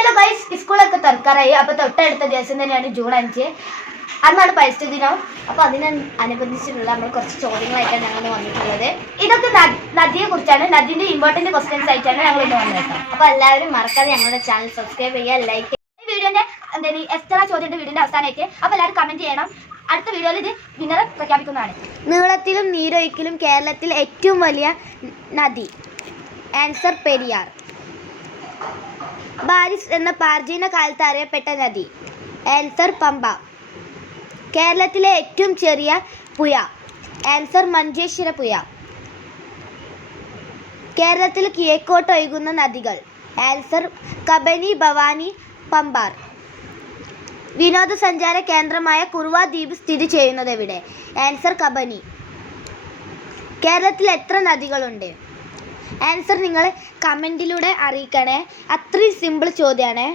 Hello guys സ്കൂളൊക്കെ തുറക്കാറായി. അപ്പൊ തൊട്ടടുത്ത ദിവസം തന്നെയാണ് ജൂൺ അഞ്ച്. അന്നാണ് പരിസ്ഥിതി ദിനം. അപ്പൊ അതിന് അനുബന്ധിച്ചിട്ടുള്ള നമ്മൾ കുറച്ച് ചോദ്യങ്ങളായിട്ടാണ് ഞങ്ങൾ വന്നിട്ടുള്ളത്. ഇതൊക്കെ നദിയെ കുറിച്ചാണ്. നദിന്റെ ഇമ്പോർട്ടന്റ് ക്വസ്റ്റ്യൻസ് ആയിട്ടാണ് ഞങ്ങൾ ഇന്ന് വന്നത് അപ്പൊ എല്ലാവരും മറക്കാതെ ഞങ്ങളുടെ ചാനൽ സബ്സ്ക്രൈബ് ചെയ്യുക ലൈക്ക് ഈ വീഡിയോന്റെ എന്താ എക്സ്ട്രാ ചോദ്യത്തിന്റെ വീഡിയോന്റെ അവസാനമായിട്ട്. അപ്പൊ എല്ലാവരും കമന്റ് ചെയ്യണം. അടുത്ത വീഡിയോയിൽ ഇത് വിന്നറെ പ്രഖ്യാപിക്കുന്നതാണ്. നീളത്തിലും നീരൊഴുക്കിലും കേരളത്തിൽ ഏറ്റവും വലിയ നദി. ആൻസർ പെരിയാർ. ബാരിസ് എന്ന പ്രാചീന കാലത്ത് അറിയപ്പെട്ട നദി ആൻസർ പമ്പ. കേരളത്തിലെ ഏറ്റവും ചെറിയ പുഴ ആൻസർ മഞ്ചേശ്വര പുഴ. കേരളത്തിൽ കിഴക്കോട്ട് ഒഴുകുന്ന നദികൾ ആൻസർ കബനി ഭവാനി പമ്പാർ. വിനോദസഞ്ചാര കേന്ദ്രമായ കുറുവ ദ്വീപ് സ്ഥിതി ചെയ്യുന്നത് എവിടെ? ആൻസർ കബനി. കേരളത്തിൽ എത്ര നദികളുണ്ട്? ആൻസർ നിങ്ങൾ കമന്റിലൂടെ അറിയിക്കണേ. അത്രയും സിമ്പിൾ ചോദ്യമാണ്